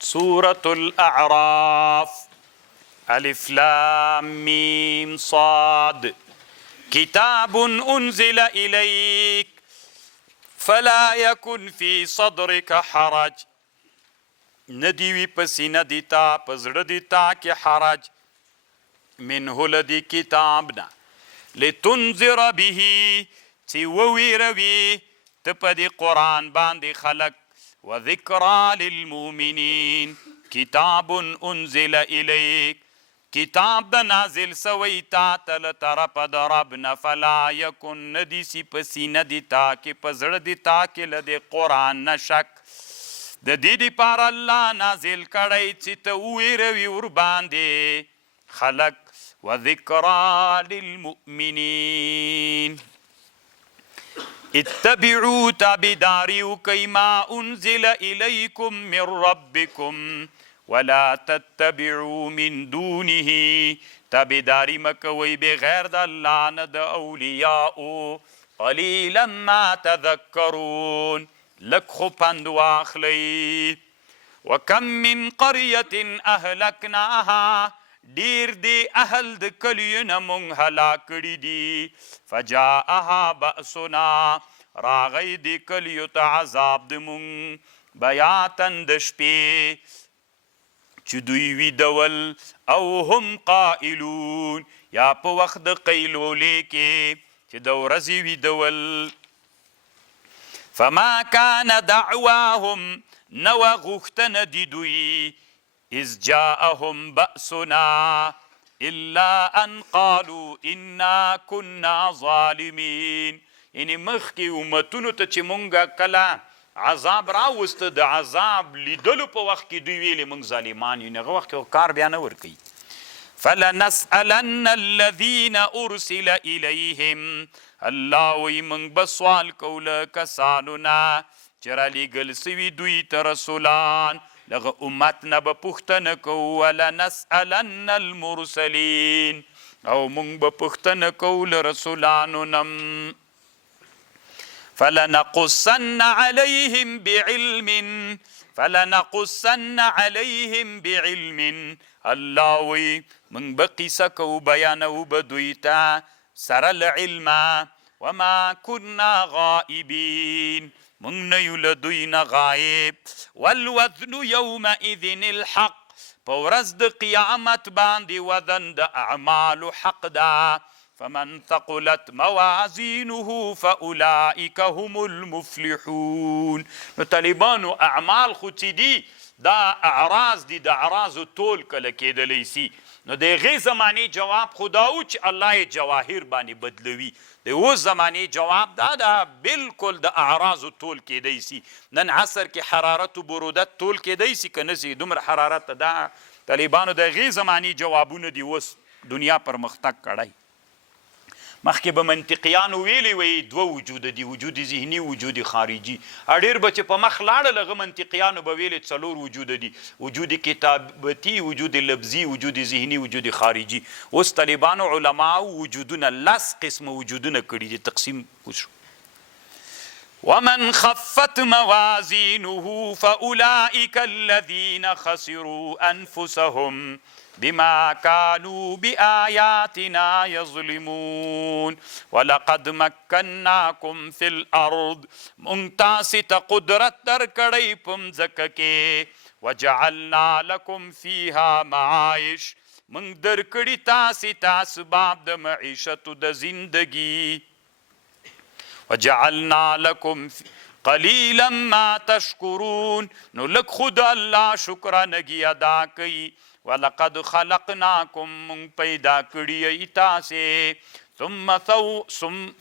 سورة الأعراف ألف لام ميم صاد كتاب أنزل إليك فلا يكن في صدرك حرج ندیوی پسینه دیتا پزړه دیتا کې حرج منه لدی کتابنا لتنذر به چې وویروي ته په دې قرآن باندې خلق وذکرى للمؤمنین کتاب انزل الیک کتاب د نازل سوی تا ته له طرفه د رب نه فلا یکن ندیسی په سینه دي تا کې په زړه دي تا کې له دې قرآن نه شک د دې دپاره الله نازل کړی چې ته وویروي ورباندې خلق وذکرى للمؤمنین اتبعوا تابداریو کئی ما انزل الیکم من ربکم ولا تتبعوا من دونه تابداری مکوی بغیر د الله نه د اولیاءو قلیلا ما تذکرون لک خو پند واخلی وکم من قریة اهلکناها ډیر دی اهل د کلیو نه مونږ هلاک کړي دي فجاءها بأسنا راغی د کلیو ته عذاب د مونږ بیاتن د شپې چې دوی ویدول او هم قائلون یا په وخت د قیلولې کې چې د ورځې ویدول فما كان دعواهم نوه غوښتنه د دوی إذ جاءهم بأسنا إلا أن قالوا إنا كنا ظالمين یعنی مخکې امتونو ته چې مونږه کله عذاب راوسته د عذاب لیدلو په وخت کې دوی ویلې مونږ ظالمان یو هغه وخت کې کار بیا نه ورکوي فلنسألن الذين أرسل إليهم الله وی مونږ به سوال کوو له کسانو نه چې رالیږل سوي دوی ته رسولان لغه امت نه به پوښتنه کوو ولنسألن المرسلین او مونږ به پوښتنه کوو له رسولانو نم فلنقصن عليهم بعلم الله وی مونږ به قیسه کوو بیانوو به دوی ته سره له علمه وما كنا غائبین مونږ نه یو له دوی نه غایب والوزن یومئذ الحق په ورځ د قیامت باندې وزن د اعمالو حق ده فمن ثقلت موازینه فاولئک هم المفلحون نو طالبانو اعمال خو چې دي دا اعراض دي د اعراضو تول کله کیدلی سي نو د هغې زمانې جواب خو دا و چې الله یې جواهر باندې بدلوي د اوس زمانې جواب دا ده بلکل د اعراضو تول کیدی سي نن عصر کې حرارت و برودت تول کیدی سي که نه سي دومره حرارت دا طالبانو د هغې زمانې جوابونه دي اوس دنیا پرمختګ کړی مخکې به منطقیانو ویلي وی دوه وجوده دي وجود ذهني وجود خارجي ډېر به چې په مخ لاړل هغه منطقیانو به ویلې څلور وجوده دي وجود کتابتي وجود لفظي وجود ذهني وجود خارجي اوس طالبانو علماو وجودونه لس قسمه وجودونه کړي دي تقسیم وشو ومن خفت موازینه فاولئک الذین خسروا انفسهم بما كانوا بآياتنا يظلمون ولقد مكناكم في الأرض ممتاسة قدرت درکړی په مځکه کې وجعلنا لكم فيها معايش موږ درکړي تاسې ته اسباب د معیشت د زندگی وجعلنا لكم قلیلا ما تشکرون نو لږ خود الله شکرانګي ادا کوي ولقد خلقناکم من پیدا کړی تاسې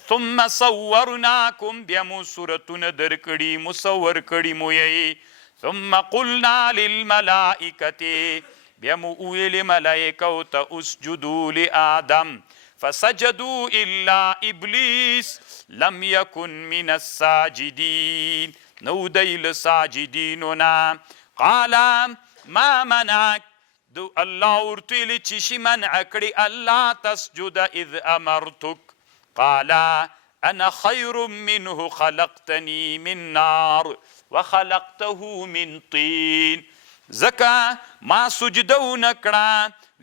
ثم صورناکم بیا مو صورتونه درکړي مصور کړي مو یې ثم قلنا للملائکة بیا مو ویلې ملائکو ته اسجدوا لآدم فسجدوا الا ابلیس لم یکن من الساجدین نو دی له ساجدینو نه قال ما منعک دو الله ورته ویلي چې شي منع کړي الله تسجد اذ امرتک قال انا خیر منه خلقتني من نار وخلقته من طين ځکه ما سجده ونه کړه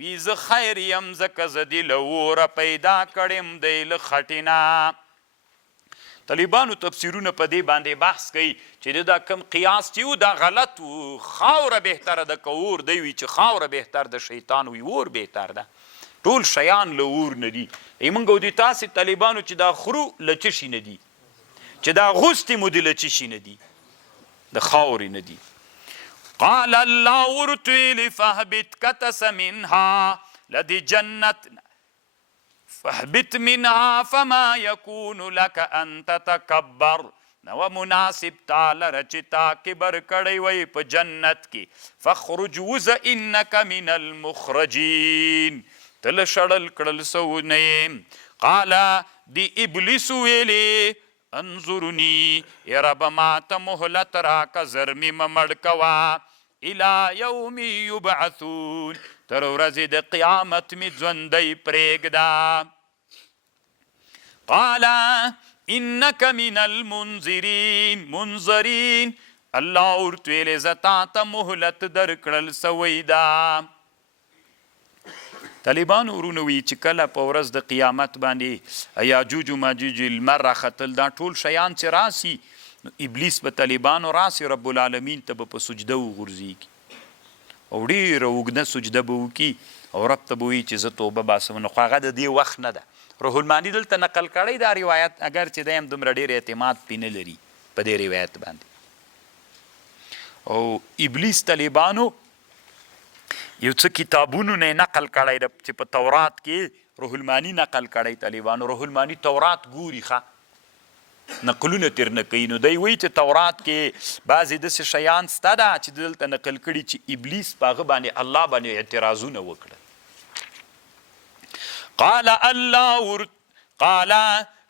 وی زه خیر یم ځکه زه دې له اوره پیدا کړم دی له خټې طالبانو تفسیرونه په دې باندې بحث کوي چې دا کم قیاس چې و دا غلط و خاوره بهتره ده که اور دی وي چې خاوره بهتر ده شیطان وي اور بهتر ده ټول شیان له اور نه دي موږ د تاسې طالبانو چې دا خرو له څه شي نه دي چې دا غوستې مو د له څه شي نه دي د خاورې نه دي قال الله ورتویلی فهبت کتس منها لدی جنت فاهبط منها فما يكون لك ان تتكبر نو مناسب تعالی رچتا کبر کړی وی په جنت کې فخرج وز انك من المخرجين تل شړل کړل سو نه قال دی ابلیس ویلی انظرنی یا رب ما ته مهلت راکه زرمی ممړ کوا الى یوم یبعثون تر ورځې د قیامت می ژوندی پرېږده قال انک من المنذرین منذرین الله ورته ویلې زه تا ته مهلت درکړل سوی ده طالبانو ورونه وی چې کله په ورځ د قیامت باندې یاجوج و ماجوج لمر راختل دا ټول شیان چې راسي نو ابلیس به طالبانو راسي رب العالمین ته به په سجده وغورځېږي او ډېره اوږده سجده به وکړي او رب ته به وایي چې زه توبه باسم نو خو هغه د دې وخت نه ده روح المانی دلته نقل کړی دا روایت اگر چې دی هم دومره ډېر اعتماد پې نه لري په دې روایت باندې او ابلیس طالبانو یو څه کتابونو نه نقل کړی ده چې په تورات کې روح المانی نقل کړی طالبانو روح المانی تورات ګوري ښه نقلونه تر نه کوي نو دی وایي چې تورات کې بعضې داسې شیان سته ده چې دلته نقل کړي چې ابلیس په هغه باندې الله باندې اعتراضونه وکړل قال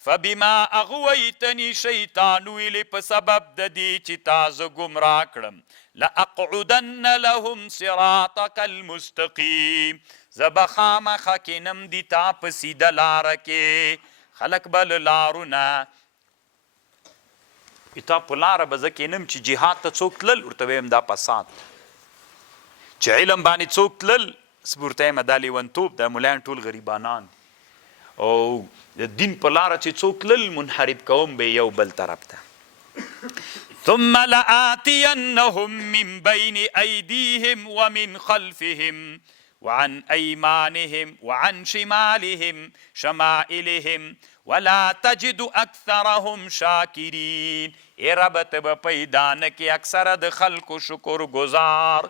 فبما اغویتنی شیطان ویلی په سبب د دې چې تا زه ګمراه کړم لاقعدن لهم صراطک المستقیم زه به خامخه کینم دي تا په سیده لاره کې خلک به له لارو نه تا په لاره به زه کینم چې جهاد ته څوک تلل ورته ویم دا فساد چې علم باندې څوک تلل ورته یم دا لیونتوب دا ملایان ټول غریبانان او د دین په لاره چې څوک تلل منحرف کوم به یو بل طرف ته ثم لآتینهم من بین ایدیهم ومن خلفهم وعن ایمانهم وعن شمالهم شمائلهم ولا تجد اکثرهم شاکرین ای رب ته به پیدا نه کې اکثره د خلکو شکر گزار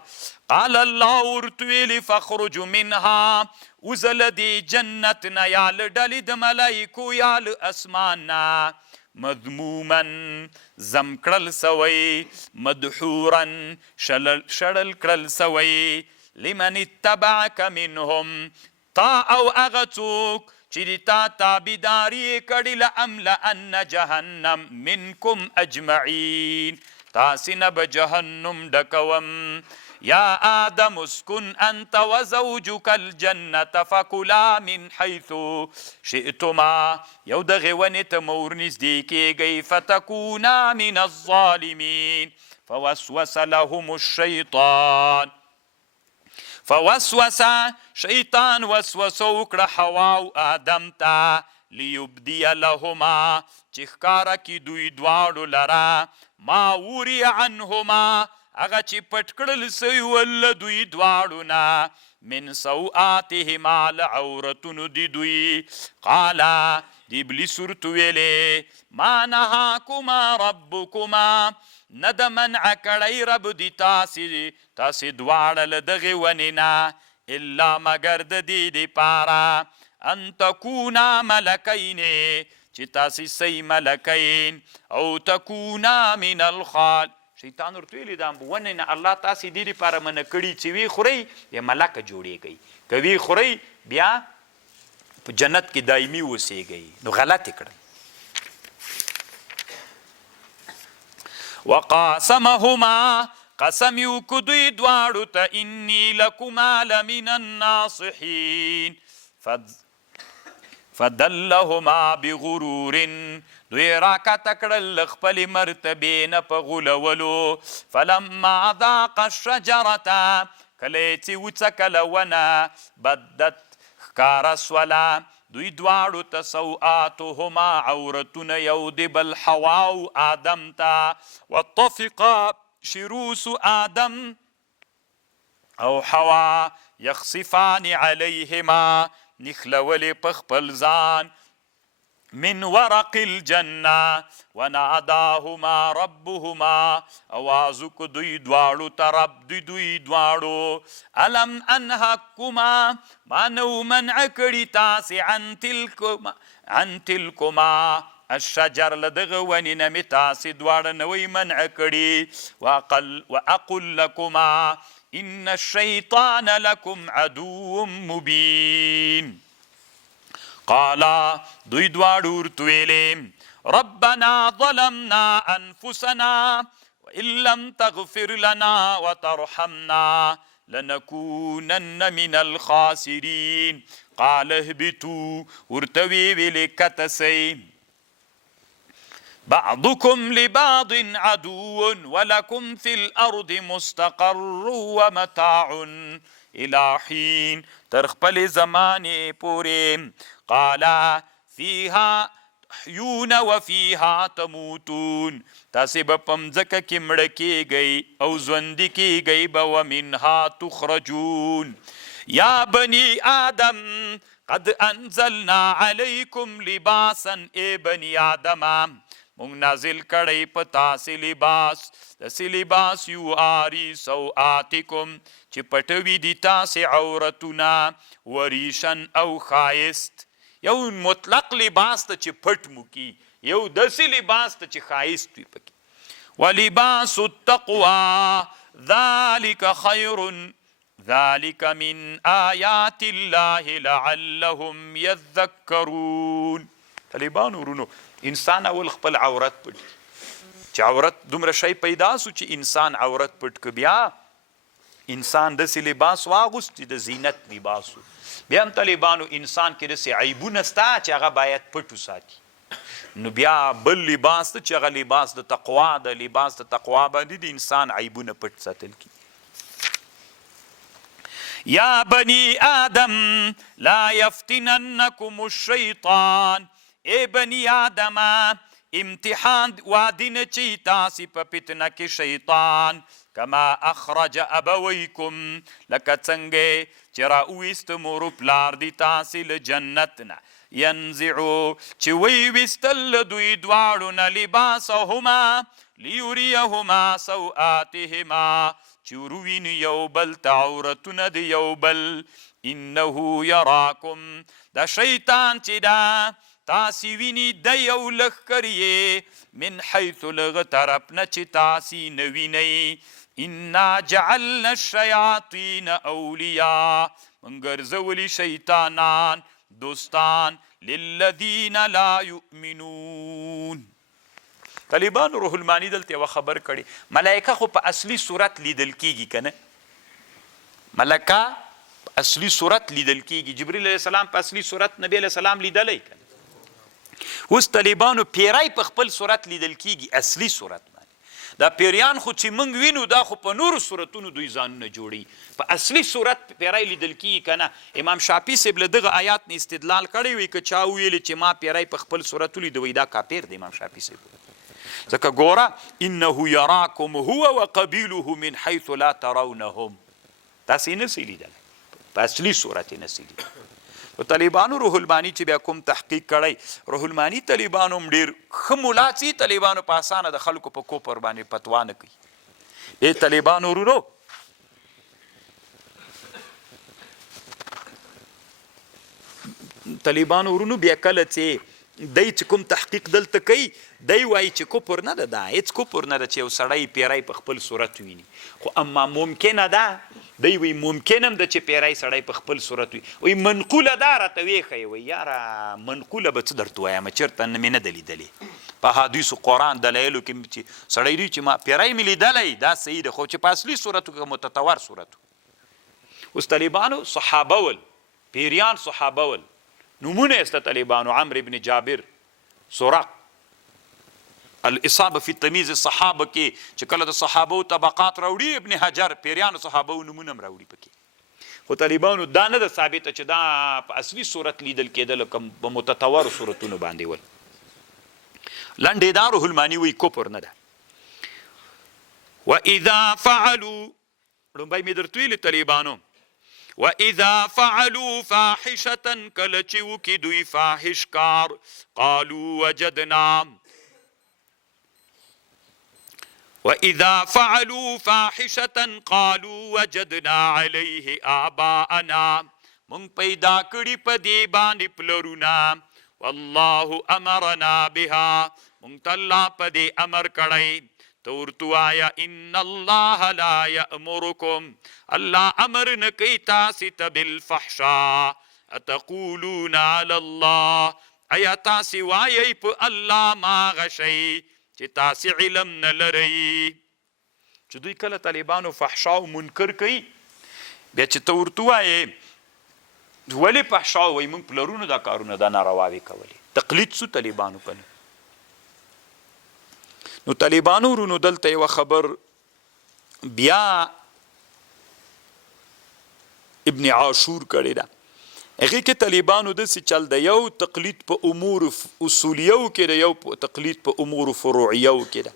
قال الله ورته ویلي فخرج منها وزه له دې جنت نه یا له ډلې د ملایکو یا له اسمان نه مذموما زم کړل سوی مدحورا شړل کړل سوی لمن اتبعك منهم تا او هغه څوک چې د تا تابعداري یې کړې لأملأن جهنم منکم اجمعین تاسې نه به جهنم ډکوم یا آدم اسکن انت وزوجک الجنة فکلا من حیث شئتما یو دغې ونې ته مو ورنږدې کیږئ فتکونا من الظالمین فوسوس لهم الشیطان فوسوس شیطان وسوسه وکړه حوا او آدم ته لیبدي لهما چې ښکاره کي دوی دواړو لره ما وري عنهما هغه چې پټ کړل سوي ول له دوی دواړو نه من سوآتهما له عورتونو د دوی قالا د ابلیس ورته ویلې ما نهاکما ربکما نه د منع کړی رب دي تاسې دواړه له دغې ونې نه الا مګر د دې دپاره ان تکونا ملکین چې تاسې سئ ملکین او تکونا من الخال شیطان ورته ویلي دا ونې نه الله تاسې دې دپاره منع کړي چې وی خورئ بیا ملکه جوړېږئ که وی خورئ بیا په جنت کې دایمي اوسېږئ نو غلط یې کړئ وقاسمهما قسم یو کو دوی دواړو ته انی لکما لمن الناصحین فدلهما بغرور دوی راکته کړل خپلې مرتبې نه په غولولو فلما ذاق الشجرة کله چې وڅکله ونه بدت ښکاره سوله دوی دواړو ته سوآتهما عورتونه یو د بل حوا او آدم ته واتفقا شروس آدم او حوا یخصفان علیهما نخلولې په خپل ځان من ورق الجنه وناداهما ربهما اوازک دوی دواړو ته رب دوی دواړو الم انهکما ما نو منع کړي تاسې عن تلکما الشجر لدغه ونې نه مې تاسې دواړه نوی منع کړي واقل لکما ان الشیطان لکم عدو مبین قالا دوی دواړو ورته ویلې ربنا ظلمنا انفسنا وان لم تغفر لنا وترحمنا لنكونن من الخاسرين قال اهبطوا ورته ویلې کته سئ بعضكم لبعض عدو ولكم في الأرض مستقر ومتاع إلى حين ترخبل زماني پوري قال فيها تحيون وفيها تموتون تاسې به په مځکه کې مړه کیږئ او ژوندي کیږئ به ومنها تخرجون يا بني آدم قد أنزلنا عليكم لباسا اے بني آدم مونږ نازل کړی په تاسې لباس داسې لباس یواري سوآتکم چې پټوي دي تاسې عورتونه وریشن او ښایست یو مطلق لباس ته چې پټ مو کی یو داسې لباس ته چې ښایست وي پکې ولباس التقوى ذلك خير ذلك من آيات الله لعلهم يذكرون طالبان ورونو انسان اول خپل عورت پټ چې عورت دومره شی پیدا سو چې انسان عورت پټ که بیا انسان داسې لباس واغوست چې د زینت لباس و بیا هم طالبانو انسان کې داسې عیبونه سته چې هغه باید پټ وساتي نو بیا بل لباس ته چې هغه لباس د تقوا د لباس د تقوا باندې د انسان عیبونه پټ ساتل کی یا بنی آدم لا یفتننکم الشیطان اے بنی آدم امتحان وادینه چی تاسی په فتنه کې شیطان کما اخرج ابویکم لکه څنګه چې راویست مور پلار دی تاسې له جنت نه ینزعو چې ویویستل دوی دواړو نه لباسهما لیوریهما سوآتهما چې وروویني یو بل ته عورتونه د یو بل انه یراکم دا شیطان چې دا تاسی ویني د یو لښکر یې من حیث لغه طرف نه چې تاسی نه وینئ انا جعلنا الشیاطین اولیاء من ګرځولي شیطانان دوستان للذین لا یؤمنون طالبان روح المانی دلته یوه خبر کړي ملائکه خو په اصلي صورت لیدل کیږي که نه ملکه په اصلي صورت لیدل کیږي جبریل علیه السلام په اصلي صورت نبی علیه السلام لیدلی که نه اوس طالبانو پیری په خپل صورت لیدل کیږي اصلي صورت باندې دا پیریان خو چې موږ وینو دا خو په نورو صورتونو دوی ځانونه جوړي په اصلي صورت پیری لیدل کیږي که نه امام شافعي صاحب له دغه آیات نه استدلال کړی وي که چا ویلې چې ما پیری په خپل صورت ولید وایي دا کافر دی امام شافعي صاحب ځکه ګوره انه یراکم هو وقبیله من حیث لا ترونهم تاسې یې نسئ لیدلی په اصلي صورت یې نسئ لیدلی په طالبانو روح المانی چې بیا کوم تحقیق کړی روح المانی طالبانو هم ډېر ښه ملا چې طالبانو په اسانه د خلکو په کوپر باندې فتوا نه کوي ای طالبانو ورونو طالبانو ورونو بیا کله چې دی چې کوم تحقیق دلته کوي دی وایي چې کفر نه ده دا هېڅ کفر نه ده چې یو سړی پیری په خپل صورت ویني خو اما ممکنه ده دی وایي ممکن هم ده چې پیری سړی په خپل صورت وي منقوله ده راته ویښیې وایي یاره منقوله به څه درته وایم چېرته مې نه ده لیدلې په حدیثو قرآن دلایلو کې چې سړی دی چې ما پیری مې لیدلی دا صحیح ده خو چې په اصلي صورتو کې متطور صورت اوس طالبانو صحابه ول پیریان صحابه ول نمونه است طالبانو عمرو ابن جابر سراق الاصابه فی تمیز الصحابه کې چې کله د صحابو طبقات راوړي ابن حجر پیریانو صحابو نمونه راوړي پکې خو طالبانو دا نه ده ثابته چې دا په اصلي صورت لیدل کېدل کوم په متطور صورتونو باندې ول لنډې دا روح المانی وی کفر نه ده واذا فعلوا لومبای مې درته ویلي طالبانو واذا فعلوا فاحشه کله چې وکړي دوی فاحش کار قالوا وجدنا وَإِذَا فَعَلُوا فَاحِشَةً قَالُوا وَجَدْنَا عَلَيْهِ آبَاءَنَا مونږ پیدا کړي په دې باندې پلرونه والله امرنا بها مونږ ته الله په دې امر کړی ته ورته وایه ان الله لا یأمرکم الله امر نه کوي تاسې ته بالفحشاء اتقولون علی الله ایا تاسې وایئ په الله ما غشئ چې تاسې علم نه لرئ چې دوی کله طالبانو فحشا او منکر کوي بیا چې ته ورته وایې ولې فحشا وایي موږ پلرونو دا کارونه دا نارواوې کولې تقلید سو طالبانو کنه نو طالبانو ورونو دلته یوه خبر بیا ابن عاشور کړې ده هغې کې طالبانو داسې چل د یو تقلید په امور اصولیو کې ده یو تقلید په امور فروعیو کې ده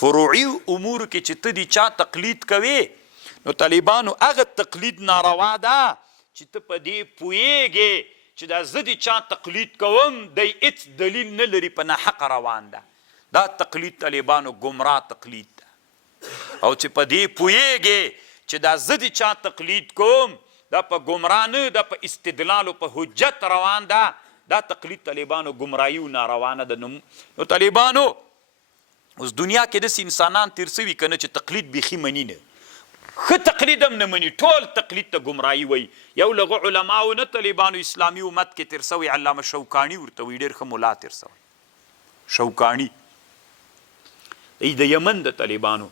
فروعي امور کې چې ته د چا تقلید کوې نو طالبانو هغه تقلید ناروا ده چې ته په دې پوهیږې چې دا زه د چا تقلید کوم دی هېڅ دلیل نه لري په ناحقه روان ده دا تقلید طالبانو ګمراه تقلید ده او چې په دې پوهیږې چې دا زه د چا تقلید کوم دا په ګمراه نه دا په استدلال او په حجت روان ده دا تقلید طالبانو ګمراهي او ناروانه ده نو طالبانو اوس دنیا کې داسې انسانان تیر سوي که نه چې تقلید بیخي مني نه ښه تقلید هم نه مني ټول تقلید ته ګمراهي وایي یو لغه علماو نه طالبانو اسلامي امت کې تیر سوی علامه شوکاني ورته وایي ډېر ښه ملا تیر سوی شوکاني ای د یمن د طالبانو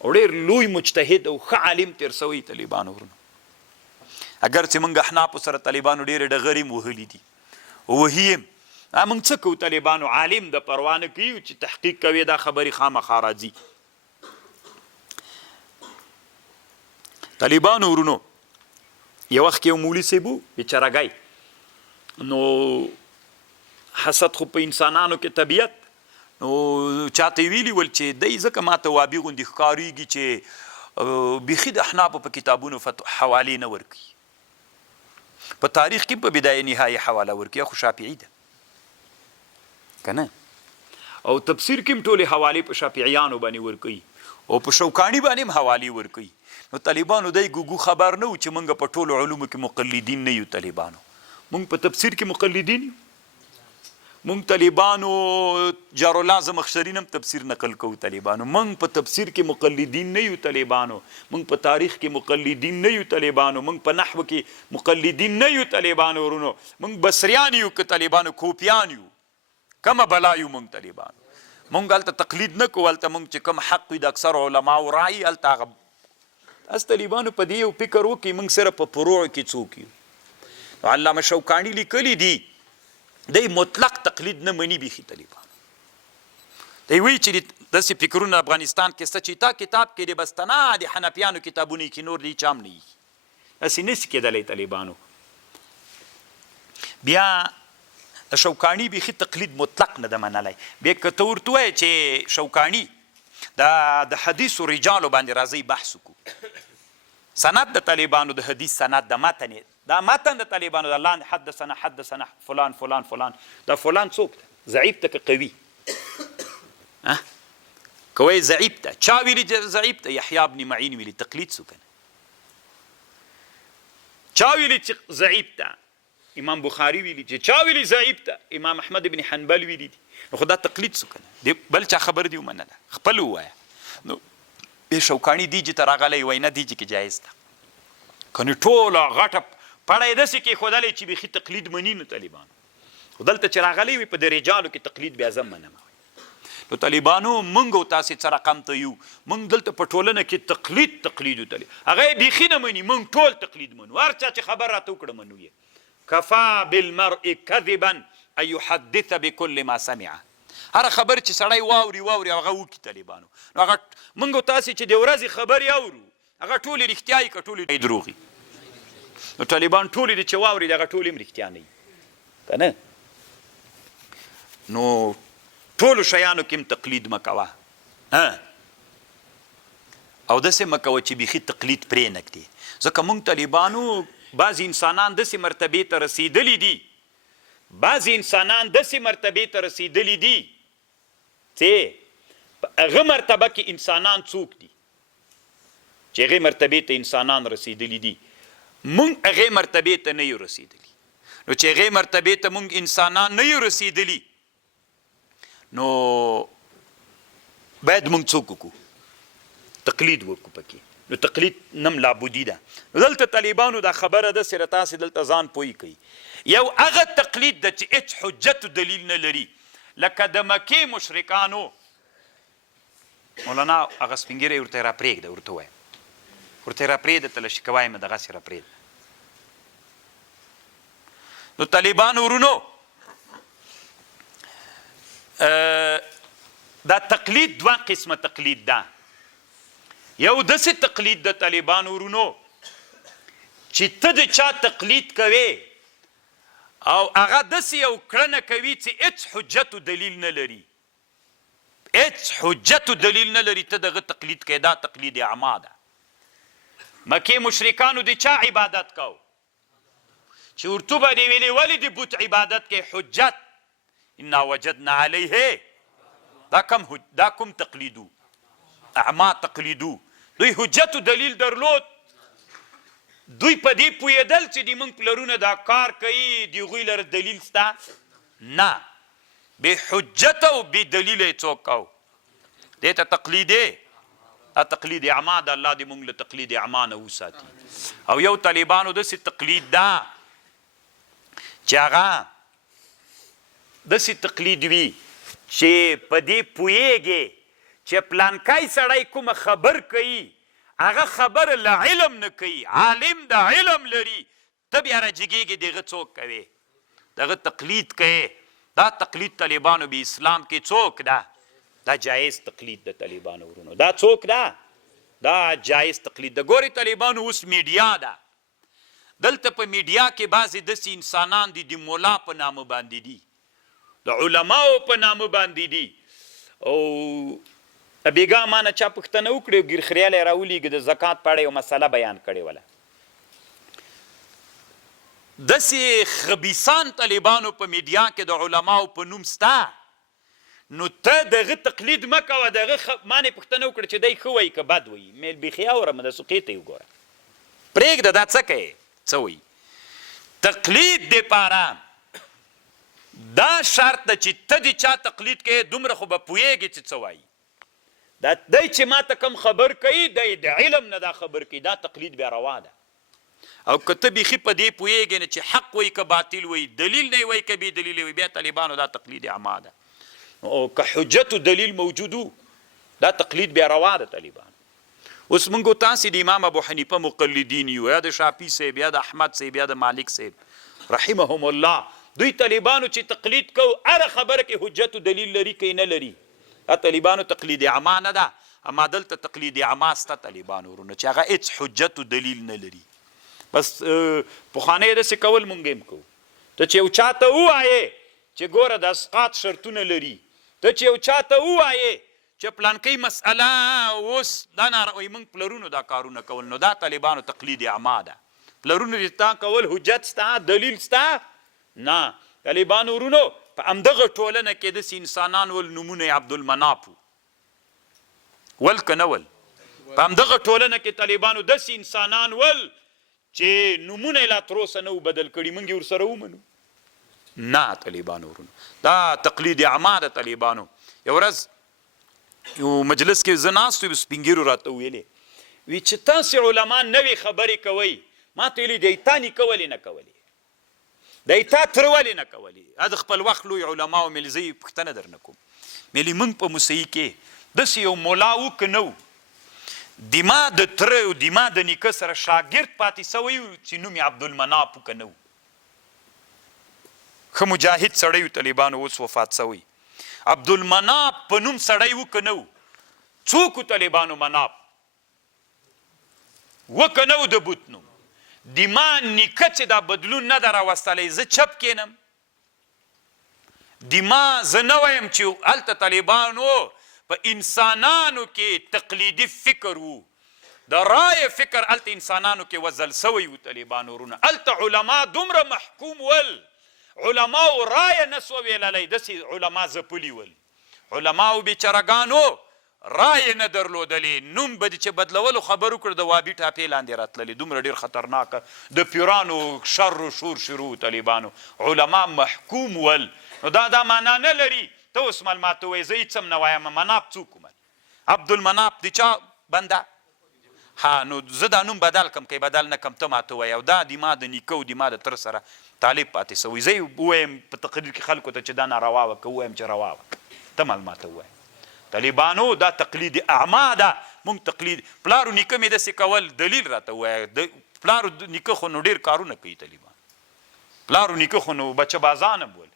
او ډېر لوی مجتهد او ښه عالم تیر سوی طالبانو ورنه اگر چې موږ احنافو سره طالبانو ډېرې ډغرې م وهلي دي وهي یم موږ څه کوو طالبانو عالم د پروا نه کوي چې تحقیق کوي دا خبرې خامخا راځي طالبانو ورونو یو وخت کې یو مولي صاحب و بیچارهګی نو حسد خو په انسانانو کې طبیعت نو چاته یې ویلي ول چې دی ځکه ماته وابي غوندې ښکارېږي چې بیخي د احنافو په کتابونو حوالې نه ورکوي په تاریخ کې په بدایه نهایه حواله ورکوي خو شافعي ده که نه او تفسیر کې هم ټولې حوالې په شافعیانو باندې ورکوي او په شوکاني باندې هم حوالې ورکوي نو طالبانو دی ګوګو خبر نه و چې موږ په ټولو علومو کې مقلدین نه یو طالبانو موږ په تفسیر کې مقلدین یو موږ طالبانو جارالله زمخشرین هم تفسیر نقل کوو طالبانو موږ په تفسیر کې مقلدین نه یو طالبانو موږ په تاریخ کې مقلدین نه یو طالبانو موږ په نحو کې مقلدین نه یو طالبانو ورونو موږ بصریان یو که طالبانو کوپیان یو کمه بلا یو موږ طالبانو موږ هلته تقلید نه کوو هلته موږ چې کوم حق وي د اکثر علماو رایي هلته هغه اس طالبانو په دې یو فکر وکړي موږ صرف په فروع کې څوک یو علامه شوکاني لیکلي دي دی مطلق تقلید نه مني بیخي طالبانو دی وایي چې داسې فکرونه افغانستان کې شته چې تا کتاب کې دی بس تنها د حنفیانو کتابونه کې نور دی هیچ هم نه وي داسې نشي کېدلی طالبانو بیا د شوکاني بیخي تقلید مطلق نه ده منلی بیا که ته ورته وایې چې شوکاني د حدیثو رجالو باندې راځئ بحث وکړو سند د طالبانو د حدیث سند د متن دا متن د طالبانو د لاندې حدثنا فلان فلان فلان دا فلان څوک ده ضعیف ده که قوي که وایي ضعیف ده چا ویلي ضعیف ده یحیی بن معین ویلي تقلید سو کنه چا ویلي چې ضعیف ده امام بخاري ویلي چې چا ویلي ضعیف ده امام احمد بن حنبل ویلي دي نو خو دا تقلید سو کنه بل چا خبر دی ومنله خپل ووایه نو بې شوکاني دیجې ته راغلی وایي نه دیجې کې جایز ده کنې ټوله غټه پړی داسې کېښودلی چې بیخي تقلید مني نو طالبانو خو دلته چې راغلی وي په د رجالو کې تقلید بیا زه منم نو طالبانو موږ او تاسې څه رقم ته یو موږ دلته په ټولنه کې تقلید وتلی هغه یې بیخي نه مني موږ ټول تقلید منو هر چا چې خبر راته وکړه منو یې کفا بالمرء کذبا ان یحدث بكل ما سمع. هر خبر چې سړی واوري هغه وکړي طالبانو. نو هغه موږ تاسې چې د ورځې خبرې اورو هغه ټولې رښتیا وي که ټولې دروغ وي؟ نو طالبان ټولې دي چې واوري دغه ټولې هم رښتیا نه وي که نه. نو ټولو شیانو کې هم تقلید مه کوه او داسې مه کوه چې بیخي تقلید پرې نږدې. ځکه موږ طالبانو بعضې انسانان داسې مرتبې ته رسېدلي دي چې په هغه مرتبه کې انسانان څوک دي چې هغې مرتبې ته انسانان رسېدلي دي. موږ هغې مرتبې ته نه یو رسېدلي. نو چې هغې مرتبې ته موږ انسانان نه یو رسېدلي نو باید موږ څوک وکړو؟ تقلید وکړو پکې. نو تقلید نم لابودي ده. نو دلته طالبانو دا خبره ده سره تاسې دلته ځان پوه کوي. یو هغه تقلید ده چې هېڅ حجت و دلیل نه لري، لکه د مکې مشرکانو. مولانا هغه سپین ږیری ورته یې راپرېږده، ورته ووایه ورته یې راپرېږده تلشي کوه یې مې دغسې راپرېږده. نو طالبانو ورونو دا تقلید دوه قسمه تقلید ده. یو داسې تقلید د طالبانو ورونو چې ته د چا تقلید کوې او هغه داسې یو کړنه کوي چې هېڅ حجت و دلیل نه لري، ته دغه تقلید کوې. دا تقلید اعما ده. مکې مشرکانو د چا عبادت کو چې ورته به دې ویلې ولې د بت عبادت کوې؟ حجت انا وجدنا علیه. دا کوم تقلیدو؟ اعما تقلیدو. دوی حجت و دلیل درلود، دوی په دې پوهېدل چې د موږ پلرونه دا کار کوي، د هغوی لره دلیل شته نه، بې حجته او بې دلیله یې څوک کو. دې ته تقلید دا تقلید اعما ده. الله دې موږ له تقلید اعما نه وساتي. او یو طالبانو داسې تقلید ده چې هغه داسې تقلید وي چې په دې پوهېږې چې پلانکی سړی کومه خبر کوي هغه خبر له علم نه کوي، عالم د علم لري، ته بیا راجګېږې دغه څوک کوې، دغه تقلید کوې. دا تقلید طالبانو به اسلام کې څوک ده؟ دا جایز تقلید د طالبانو ورونو. دا څوک ده؟ دا جایز تقلید ده. ګورې طالبانو اوس میډیا ده، دلته په میډیا کې بعضې داسې انسانان دي د مولا په نامه باندې دي، د علماو په نامه باندې دي. او بیګا ما نه چا پوښتنه وکړې او ګیرخریال یې راولېږه د زکات په اړه یو مسله بیان کړې وله. داسې خبیثان طالبانو په میډیا کې د علماو په نوم سته، نو ته دغه تقلید مه کوه. دغه ما نه پوښتنه وکړه چې دی ښه وایي که بد وایي، میل بیخي اورم د سقې ته یې وګوره، پرېږده دا څه کوې څه وایي. تقلید دپاره دا شرط ده چې ته د چا تقلید کوې دومره خو به پوهېږې چې څه وایي. دا دی چې ما ته کوم خبر کوي دی د علم نه دا خبر کوي، دا تقلید بیا روا ده. او که ته بیخي په دې پوهېږې نه چې حق وایي که باطل وایي، دلیل نه وایي که بې دلیل وایي، بیا طالبانو دا تقلید اعما ده. او که حجت و دلیل موجودو دا تقلید بیا روا ده طالبان. اوس موږ تاسې د امام ابو حنیفه مقلدین یو، یا د شافعي صاحب یا د احمد صاحب یا د مالک صاحب رحمهم الله. دوی طالبانو چې تقلید کو هره خبره کې حجت و دلیل لري که نه لري. دا طالبانو تقلید اعما نه ده، اما دلته تقلید اعما سته طالبانو ورونه چې هغه هېڅ حجت و دلیل نه لري. بس پخوانی داسې کول مونږ هم کوو. ته چې یو چا ته ووایې چې ګوره د اسقاط شرطونه لري، ته چې یو چا ته ووایې چې پلانکۍ مسئله اوس دا وایي موږ پلرونو دا کارونه کول، نو دا طالبانو تقلید اعما ده. پلرونو دې تا کول حجت سته دلیل سته نه. طالبانو ورونو په همدغه ټولنه کې داسې انسانان ول نومونه یې عبدالمناف ول که نه ول؟ په همدغه ټولنه کې طالبانو داسې انسانان ول چې نومونه یې لا تر اوسه نه و بدل کړي، موږ یې ورسره ومنو نه. طالبانو ورونو دا تقلید اعما ده. طالبانو یو ورځ یو مجلس کې زه ناست وم، سپین ږیرو راته ویلې وی چې تاسې علما نوې خبرې کوئ. ما ته ویلې دی تا نیکه ولې نه کولې، دی تا تره ولې نه کولې؟ دا د خپل وخت لوی علماو ملي زه یې پوښتنه درنه کوم، ملي موږ په موسیقي کې داسې یو مولا و که نه و د ما د تره او د ما د نیکه سره شاګرد پاتې سوی و چې نوم یې عبدالمناف و که نه و؟ ښه مجاهد سړی و طالبانو اوس وفات سوی عبدالمناف په نوم سړی و که نه و څوک و طالبانو مناف و که نه و د بوت نوم د ما نیکه چې دا بدلون نه ده راوستلی زه چپ کینم د ما زه نه وایم چې هلته طالبانو په انسانانو کې تقلیدي فکر و د رای فکر هلته انسانانو کې وزل سوی و طالبانو ورونه هلته علما دومره محکوم ول علماو رایه نه سوه ویللی داسې علما ځپلي ول علماو بیچارهګانو رایې نه درلودلې نوم به دې چې بدلولو خبر وکړه د وابي ټاپې لاندې راتللې دومره ډېر خطرناکه د پیرانو شر و شور شروع طالبانو علما محکوم ول نو دا معنا نه لري ته اوس معلومات ووایې زه هېڅ هم نه وایم مناف څوک ومل عبدالمناف د چا بنده ها نو زه دا نوم بدل کم که بدل نه کم ته ماته ووایې او دا د ما د نیکه او د ما د تر سره طالب پاتې سوی زه یې ووایم په تقریر کې خلکو ته چې دا ناروا وه که ووایم چې روا وه ته معلوماته ووایه طالبانو دا تقلید اعما ده مونږ تقلید پلارو نیکه مې داسې کول دلیل راته ووایه پلارو نیکه خو نو ډېر کارونه کوي طالبان پلارو نیکه خو نو بچه بازان هم ول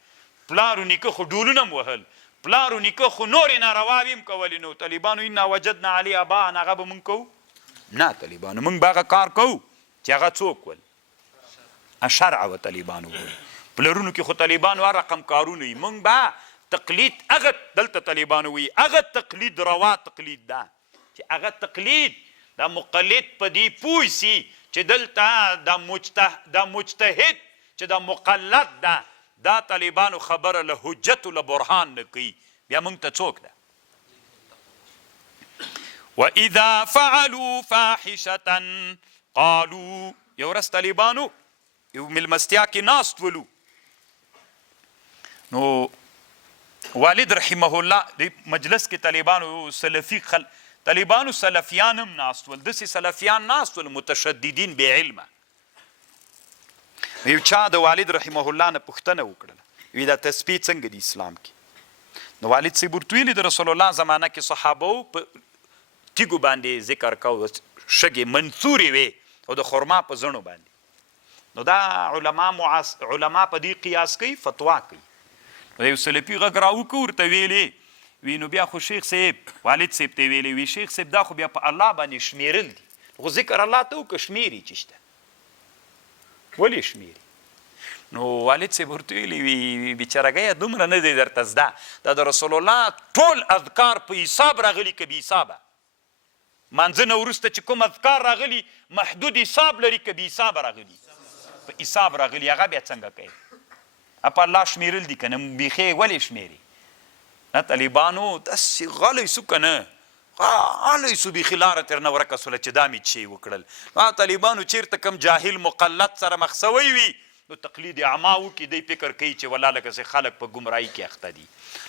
پلارو نیکه خو ډولونه هم وهل پلارو نیکه خو نورې نارواوې هم کولې نو طالبانو انا وجدنا علی اباءنا هغه به مونږ کوو نه طالبانو مونږ به هغه کار کوو چې هغه څوک ول شرع و طالبانو وایي پلرونو کې خو طالبانو هر رقم کارونه وي مونږ به تقلید هغه دلته طالبانو وایي هغه تقلید روا تقلید ده چې هغه تقلید دا مقلد په دې پوه سي چې دلته دا مجتهد چې دا مقلد ده دا طالبانو خبره له حجت و له برهان نه کوي بیا مونږ ته څوک ده وَإِذَا فَعَلُوا فَاحِشَةً قَالُوا یو ورځ طالبانو یو مېلمستیا کې ناست ولو نو والد رحمه الله د مجلس کې طالبانو سلفي طالبانو سلفیان هم ناست ول داسې سلفیان ناست ول متشددین بې علمه یو چا د والد رحمه الله نه پوښتنه وکړله وی دا تسبیح څنګه د اسلام کې نو والد صاحب ورته ویلي د رسول الله زمانه کې صحابو په تیږو باندې ذکر کوو شګې منثورې وې او د خرما په زڼو باندې نو دا علما په دې قیاس کوي فتوا کوي نو یو سلفي غږ راوکړه ورته ویلې وی نو بیا خو شیخ صاحب والد صاحب ته ویلې وی شیخ صاحب دا خو بیا په الله باندې شمیرل دي خو ذکر الله ته وکړه شمیري چې شته ولې شمیري نو والد صاحب ورته ویلې وی بیچارهګیه دومره نه دی درته زده دا د رسول الله ټول اذکار په حساب راغلي که بې حسابه مانځه نه وروسته چې کوم اذکار راغلي محدود حساب لري که بې حسابه راغلي په حساب راغلي هغه بیا څنګه کوي په الله شمیرل دي که نه بیخي ولې شمیري نه طالبانو داسې غلی سو که نه غلی سو بیخي لاره ترنه ورکه سوله چې دا مې شی وکړل طالبانو چیرته کم جاهل مقلد سره مخ سوی وي نو تقلید اعما وکړي دی فکر کوي چې ولا لکه چې خلک په ګمراهي کې اخته دي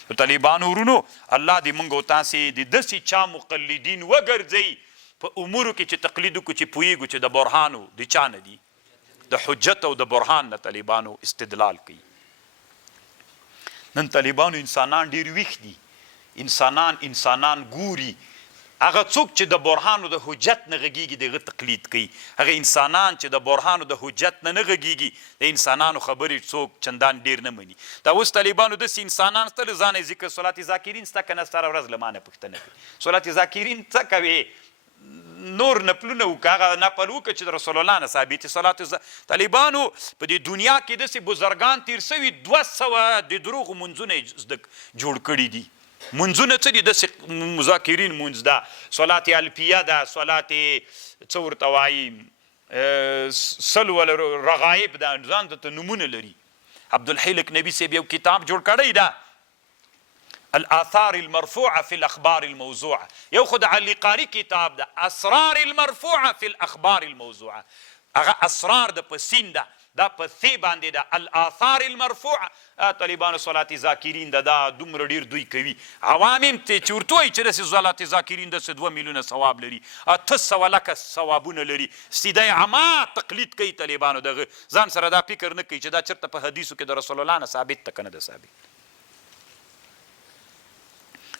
نو طالبانو ورونو الله دې موږ او تاسې د داسې چا مقلدین وګرځئ په امورو کې چې تقلید وکړو چې پوهیږو چې د برهانو د چا نه دي د حجت او د برهان نه طالبانو استدلال کوي نن طالبانو انسانان ډېر ویښ دي انسانان ګوري هغه څوک چې د برهانو د حجت نه غږیږي د هغه تقلید کوي هغه انسانان چې د برهانو د حجت نه نه غږیږي د انسانانو خبرې څوک چندان ډېر نه مني دا اوس طالبانو داسې انسانان شته له ځانه ذکر صلات ذاکرین شته که نه سره ورځ له ما نه پوښتنه کوي صلات ذاکرین څه کوې نور نپلونه وکړه هغه نپل وکړه چې د رسول الله نه ثابت صلات طالبانو په دې دنیا کې داسې بزرګان تیر سوي 200 د دروغو منځونه جوړ کړي دي منځونه څه دي داسې مذاکرین منځ ده صلات الفیه ده صلات څه ورته وایي سلو رغایب ده ځان ته نومونه لري عبدالحی لکنبي صاحب یو کتاب جوړ کړی ده الآثار المرفوعة في الأخبار الموضوعة یو خود علی قاری کتاب ده اسرار المرفوعة في الأخبار الموضوعة هغه اسرار ده په سین ده دا په ثې باندې ده الآثار المرفوعة طالبانو صلات ذاکرین ده دا دومره ډېر دوی کوي عوام هم چې ورته وایي چې داسې صلات ذاکرین داسې 2 میلیونه ثواب لري 800 لکه ثوابونه لري سیده عما تقلید کوي طالبانو دغه ځان سره دا فکر نه کوي چې دا چېرته په حدیثو کې د رسول الله نه ثابت ده که نه ده ثابت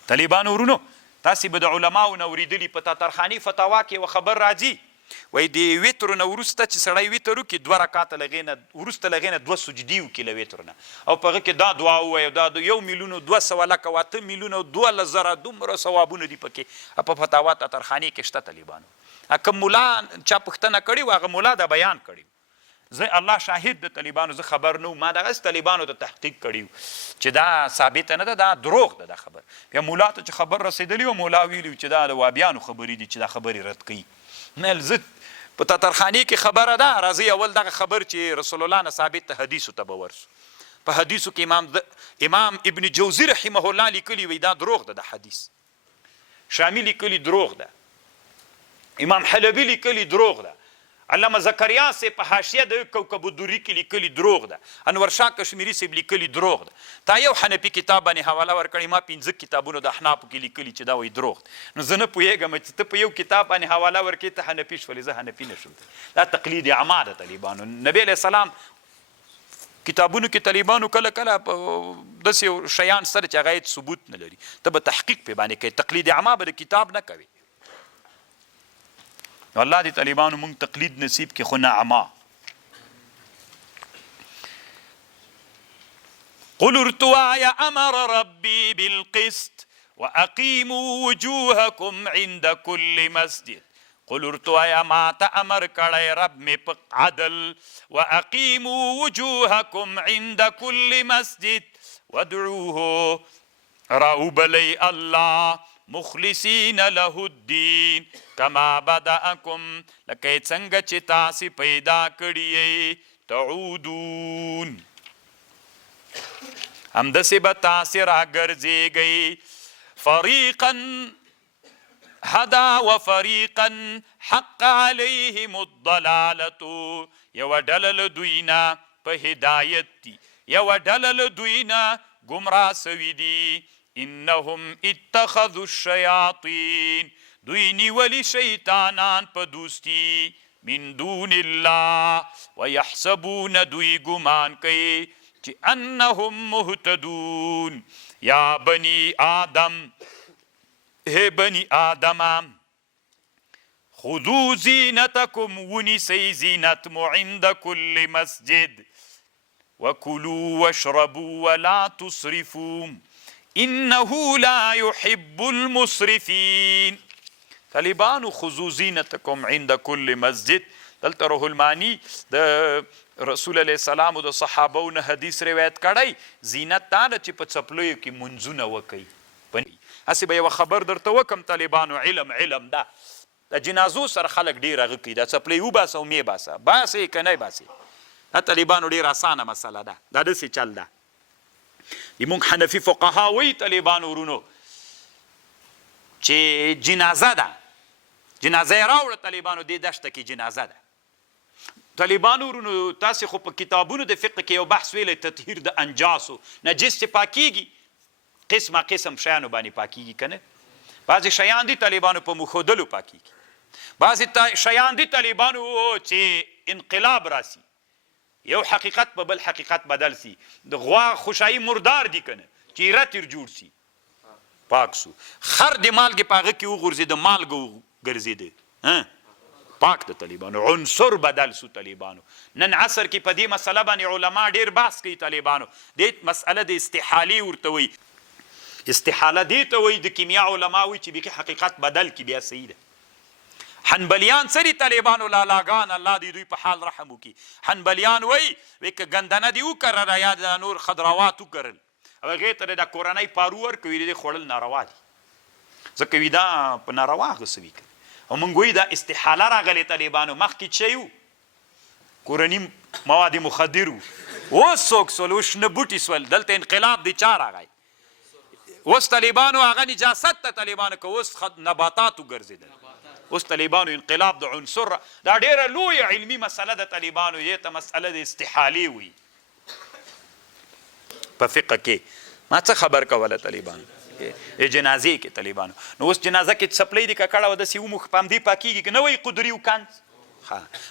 طالبانو ورونو تاسې به د علماو نه اورېدلي په تاترخاني فتوا کې یوه خبر راځي وایي د ویترو نه وروسته چې سړی ویتر وکړي 2 رکاته له هغې نه وروسته له هغې نه 2 سجدي وکړي له ویترو نه او په هغه کې دا دعا ووایي او دا 1,200,000 میلیونه 12,000 دومره ثوابونه دي پکې په فتاوا تطرخانې کې شته طالبانو. که مولا چا پوښتنه کړې وه هغه مولا دا بیان کړي. زه الله شاهد د طالبانو زه خبر نه وم ما دغسې طالبانو ته تحقیق کړي چې دا ثابته نه ده دا دروغ ده دا خبر. بیا مولا ته چې خبر رسېدلي وه مولا ویلي چې دا د وابیانو خبرې دي چې دا خبرې رد کوي. نه زه په تطرخانې کې خبره ده راځئ اول دغه خبر چې رسول الله نه ثابت ته حدیثو ته به ورسو. په حدیثو کې امام ابن جوزي رحمه الله لیکلي وی دا دروغ ده د حدیث. شامی لیکلي دروغ ده. امام حلبي لیکلي دروغ ده. علامه زکریا سے په حاشیه د کوکب الدری کې لیکلي دروغ ده. انور شاه کشمیری سے لیکلي دروغ ده. تا یو حنفي کتاب باندې حواله ورکړې ما 15 کتابونو د احنافو کې لیکلي چې دا وایي دروغ ده. نو زه نه پوهېږم چې ته په یو کتاب باندې حواله ورکړې ته حنفي شولې زه حنفي نه شوم. دا تقلید اعما ده طالبانو. نبی علیه السلام کتابونو کې طالبانو کله کله داسې شیان سره چې هغه ثبوت نه لري ته به تحقیق پې باندې کوي. تقلید اعما به د کتاب نه کوي. الله دې طالبانو مونږ تقلید نصیب کې خو نه عما. قل ارتوایا امر ربی بالقسط واقیموا وجوهکم عند كل مسجد. قل ارتوایا ما ته امر کړی رب مې په عدل واقیموا وجوهکم عند كل مسجد وادعوه راوبلی الله مخلصین له الدین کما بدأکم لکه څنګه چې تاسې پیدا کړي تعودون همداسې به تاسې راګرځېږئ فریقا هدا وفریقا حق علیهم الضلالة یوه ډله له دوی نه په هدایت دي یوه ډله له دوی نه ګمراه سوي دي. انهم اتخذوا الشیاطین دوی نیولی شیطانان په دوستی من دون الله ویحسبون دوی ګمان کوي چې انهم مهتدون. یا بنی آدم اے بنی آدم خذوا زینتکم ونیسی زینت مو عند کل مسجد وکلوا واشربوا ولا تسرفوا انه لا يحب المسرفين. طالبانو خذوا زینتکم عند كل مسجد. دلته روح المانی د رسول علیه السلام د صحابو نه حدیث روایت کړی زینت دا ده چې په څپلیو کې منځونه وکئ. هسې به یوه خبر درته وکم طالبانو علم ده د جنازو سره خلک ډېر هغه کوي دا څپلی وباسه او مې باسه باسې که نه باسې. دا طالبانو ډېر اسانه مسله ده دا داسې چل ده. موږ حنفي فقها وایي طالبانو ورونو چې جنازه ده جنازه یې راوړه طالبانو دې دشته کې جنازه ده. طالبانو ورونو تاسې خو په کتابونو د فقه کې یو بحث ویلی تطهیر د انجاسو نجس چې پاکیږي قسمه قسم شیانو باندې پاکیږي که نه. بعضې شیان دي طالبانو په مښودلو پاکیږي. بعضې شیان دي طالبانو چې انقلاب راسي یو حقیقت په بل حقیقت بدل سی. د غوا خوشایی مردار دي کنه چیره تیر جوړ سی پاک سو. خر د مالګې په هغه کې وغورځېده مالګه وګرځېده پاک د طالبانو عنصر بدل سو. طالبانو نن عصر کې په دې مسله باندې علما ډېر بحث کوي. طالبانو دې مسئله د استحالې ورته وایي. استحاله دې ته وایي د کیمیا علما وایي چې بیخي حقیقت بدل کی بیا صحیح ده. حنبلیان سری طالبانو لالاگان الله دی دوی په حال رحم وکي. حنبلیان وی که ګندنه دی وکرل یا د نور خضروات وکرل او هغې ته د کورنۍ پارو ورکوي د خوړل ناروا دي ځکه وي دا په ناروا غسوي کوي. او موږ وایي دا استحاله راغلی طالبانو مخکې څه یو کورني مواد مخدر وو اوس څوک سول اوس شنه بوټي سول دلته انقلاب دی چا راغی اوس طالبانو هغه نجاست ته طالبانو که اوس نباتات وګرځېدل اوس طالبانو انقلاب د عنصر دا ډیره لویه علمي مسله ده طالبانو دې ته مسله د استحالې وي په فقه کې. ما څه خبر کوله طالبانو جنازې کې طالبانو نو اوس جنازه کې څپلی دي ککړه و داسې ومخ په همدې پاکېږي که نه وایي قدري وکند.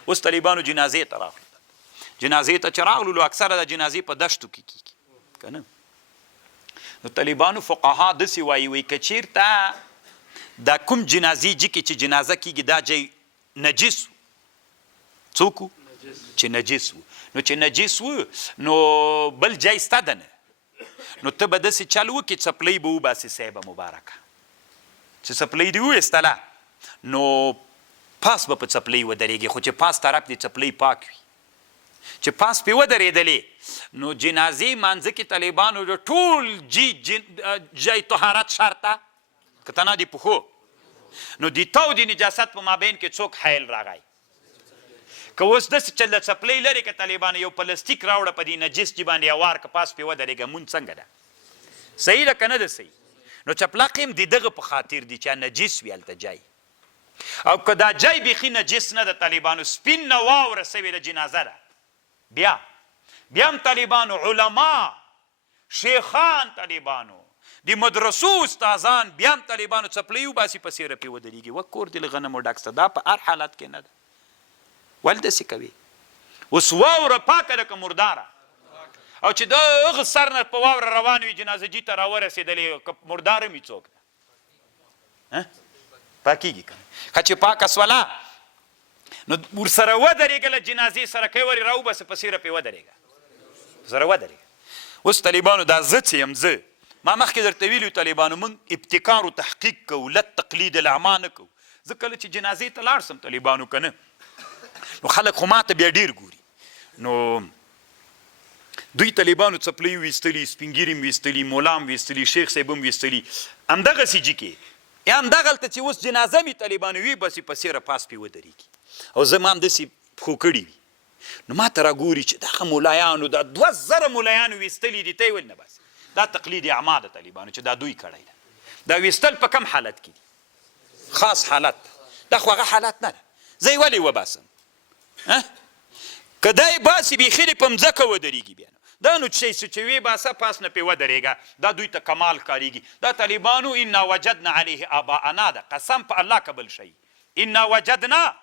اوس طالبانو جنازې ته راغلو جنازې ته چې راغلو نو اکثره د جنازې په دشتو کې کېږي که نه. نو طالبانو فقها داسې وایي که چېرته دا کوم جنازې جي کې چې جنازه کېږي دا جای نجس څوک چې نجس وو. نو چې نجس وو نو بل ځای ستا ده نه، نو ته به داسې چل وکړې څپلۍ به وباسې صاحبه مبارکه، چې څپلۍ دې وویستله نو پاس به په څپلۍ ودرېږي، خو چې پاس طرف دې څپلۍ پاک وي. چې پاس پې ودرېدلې نو جنازې مانځه کې طالبانو د ټول جای طهارت شرطه که تنه دې پښو نو د تو د نجاست په مابین کې څوک حیل راغی. که اوس داسې چې له څپلۍ لرې که طالبانو یو پلاستیک راوړه په دې نجس جي باندې اوار که پاس پې ودرېږه مونځ څنګه ده؟ صحیح ده که نه ده صحیح؟ نو چپلاق هم د دغه په خاطر دي چې نجس وي هلته جای، او که دا جای بیخي نجس نه ده طالبانو سپین نه واوره سوې د جنازه ده، بیا هم طالبانو علما شیخان طالبانو د مدرسو استادان بیا هم طالبانو څپلۍ وباسي په سیره پې ودرېږي. و کور دې له غنمو ډک سته، دا په هر حالت کې نه ده. ولې داسې کوي؟ اوس واوره پاکه ده که مرداره؟ او چې د هغه سر نه په واوره روان وي جنازه جي ته راورسېدلې که مرداره مې څوک ده؟ پاکېږي که نه؟ که چې پاکه سوله نو ورسره ودرېږه له جنازې سره که یې ورې راوباسه په سیره پې ودرېږه، سره ودرېږه. اوس طالبانو دا زه چې یم زه ما مخکې درته ویلي یو طالبانو موږ ابتکار و تحقیق کوو، لا تقلید العما نه کوو. زه کله چې جنازې ته لاړ سم طالبانو که نه نو خلک خو ماته بیا ډېر ګوري، نو دوی طالبانو څپلۍ ویستلي، سپینګیري م ویستلي، مولا م ویستلي، شیخ صاحب هم ویستلي، همدغسې جي کې یا همدغلته چې اوس جنازه مې طالبانو وي بسې په سیره پاس پې ودرېږي او زه ما همداسې پښو کړي وي نو ما ته راګوري چې دغه ملایانو دا 2000 ملایانو ویستلي دي ته یې ولې نه باسې؟ دا تقلید اعما ده طالبانو چې دا دوی کړی ده. دا ویستل په کم حالت کې دي؟ خاص حالت ده، دا خو هغه حالت نه ده. زه یې ولې وباسم؟ که دا یې باسي بیخي دې په مځکه ودرېږي بیا دا نو چې وی باسه پاس نه پې ودرېږه دا دوی ته کمال کاریږي. دا طالبانو انا وجدنا علیه آباءنا ده، قسم په الله قبل شي انا وجدنا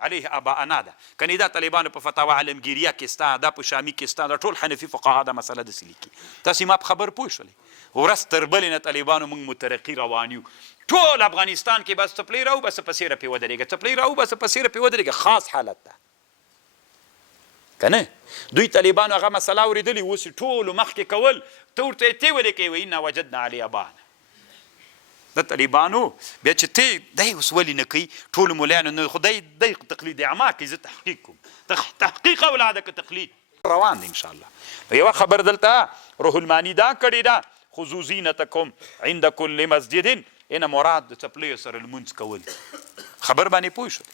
علیه آباءنا ده. کنې دا طالبانو په فتاوا علمګیریه کې ستا، دا په شامي کې ستا، دا ټول حنفي فقها دا مسله داسې لیکي. تاسې ما په خبر پوه شولې؟ ورځ تر بلې نه طالبانو موږ مترقي روان یو. ټول افغانستان کې بس څپلۍ راوباسه په سیره پې ودرېږه، څپلۍ راوباسه په سیره پې ودرېږه، خاص حالت ده که نه؟ دوی طالبانو هغه مسله اورېدلې اوس یې ټولو مخکې کول، ته ورته یې تی ولې کوې وایي انا وجدنا علی آباءنا. د طالبانو بیا چې تی دی اوس ولې نه کوي ټولو ملایانو نه، خو دی تقلید اعما کوي، زه تحقیق کوم. تحقیق اولاده که تقلید روان دی انشاءالله. یوه خبر دلته روح المانی دا کړې ده خذوا زینتکم عند کل مسجد، اینه مراد د څپلیو سره لمونځ کول. خبر باندې پوه شو؟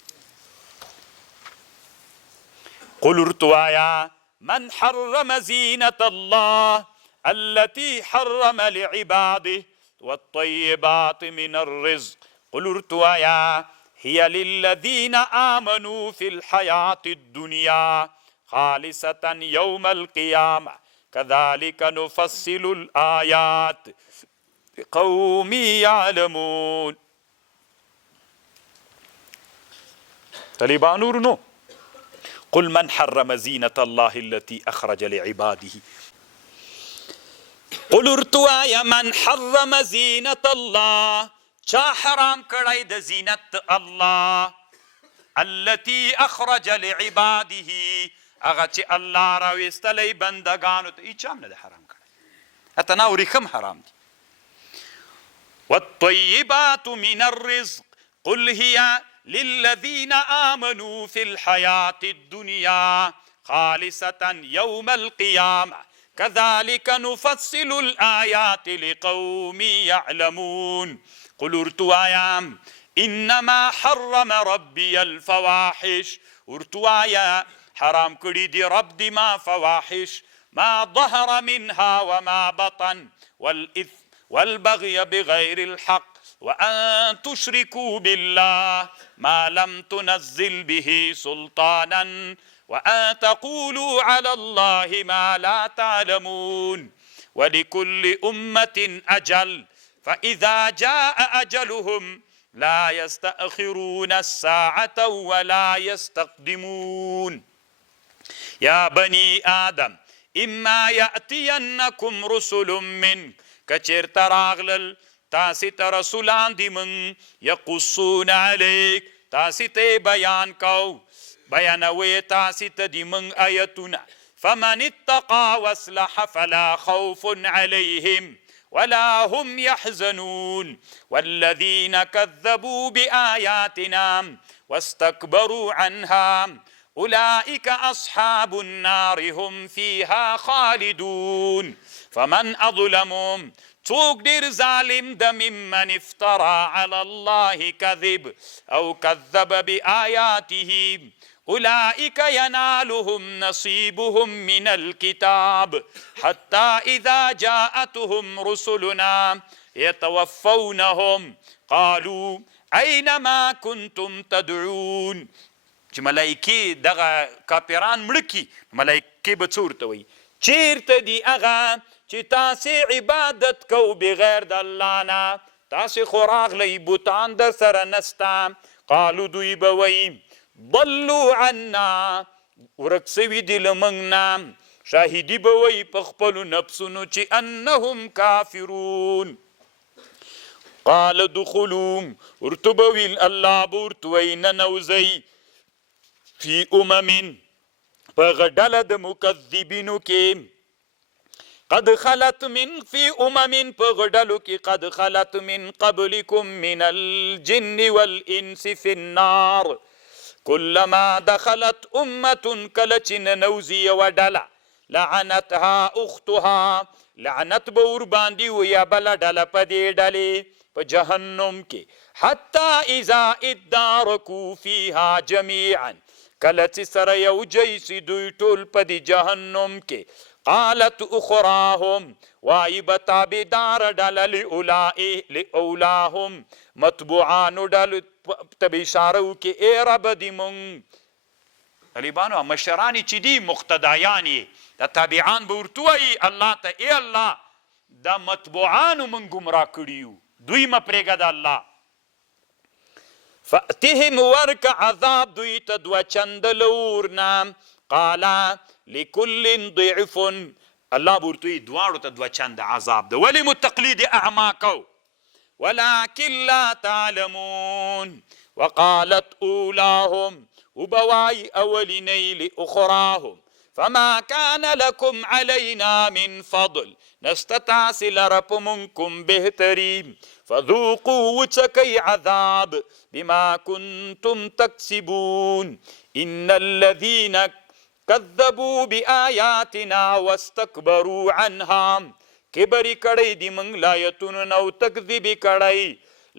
قل ارتوایا من حرم زینة الله التي حرم لعباده والطيبات من الرزق. قل ارتوایا هي للذين آمنوا في الحياة الدنيا خالصة يوم القيامة كذلك نفصل الآيات لقوم يعلمون. طالبانو ورنو قل من حرم زینة الله التي أخرج لعباده. قل ارتوایا من حرم زینة الله، چا حرام کړی د زینت الله التي أخرج لعباده، هغه چې الله راویستلی بندګانو ته، هیچا هم نه ده حرام کړی، اتنا ورېښم حرام دي. والطيبات من الرزق قل هي للذين آمنوا في الحياة الدنيا خالصة يوم القيامة كذلك نفصل الآيات لقوم يعلمون. قل ارتوایا انما حرم ربي الفواحش، ارتوایا حرام کړي دي رب دي ما فواحش ما ظهر منها وما بطن والإثم والبغي بغير الحق وأن تشركوا بالله ما لم تنزل به سلطانا وأن تقولوا على الله ما لا تعلمون. ولكل أمة أجل فإذا جاء أجلهم لا يستأخرون الساعة ولا يستقدمون. يا بني آدم إما يأتينكم رسل منك، کچیرته راغلل تاسې ته رسولان دي من یقصون علیک، تاسې ته بیان کو بیانوي تاسې ته د موږ آیتونه فمن اتقى واصلح فلا خوف عليهم ولا هم يحزنون والذين كذبوا بآياتنا واستكبروا عنها أولئك أصحاب النار هم فيها خالدون فمن أظلم څوک ډېر ظالم د ممن افترى على الله كذب أو كذب بآياته أولئك ينالهم نصيبهم من الكتاب حتى إذا جاءتهم رسلنا يتوفونهم قالوا أين ما كنتم تدعون چې ملایکې دغه کاپیران مړه کي ملایکې به څه ورته وایي چیرته دي هغه چې تاسې عبادت کو بغیر د الله نه تاسې خو راغلی بوتان در سره نسته قالو دوی به وایي ضلوا عنا ورک سوي دي له موږ نه شاهدي به وایي په خپلو نفسونو چې انهم کافرون قال دخلوا ورته به ویل الله به ورته وایي ننوځئ فی په غډله د مکذبینو کې قد خلت من فی په غډلو کې قد خلت من قبلکم من الجن والانس فی النار كلما دخلت أمة کله چې ننوځي یوه ډله لعنتها اختها لعنت به ورباندې ویه بله ډله په دې ډلې په جهنم کې حتی اذا ادارکو فیها جمیعا کله چې سره یو جی سي دوی ټول په دې جهنم کې قالت اخراهم وایي به تابعداره ډله لاولاهم متبوعانو ډلو ته به اشاره وکړي ای رب دې مونږ طالبانو مشران چې دي مقتدایان یې د تابعان به ورته وایي الله ته ای الله دا متبوعانو مونږ ګمراه کړي یو دوی مه پرېږه د الله فأتهم ورک عذاب دوی ته دوه چنده له اور نه قاله لكل ضعف الله به ورته وایي دواړو ته دوه چنده عذاب ده ولې مو تقلید اعما کو ولكن لا تعلمون وقالت أولاهم وبواي أوليني لأخراهم فما كان لكم علينا من فضل نستتعسل رب منكم بهترين فذوقوا وتكي عذاب بما كنتم تكسبون إن الذين كذبوا بآياتنا واستكبروا عنها کبری کړی دی موږ لایتونو نه او تکذیب کړی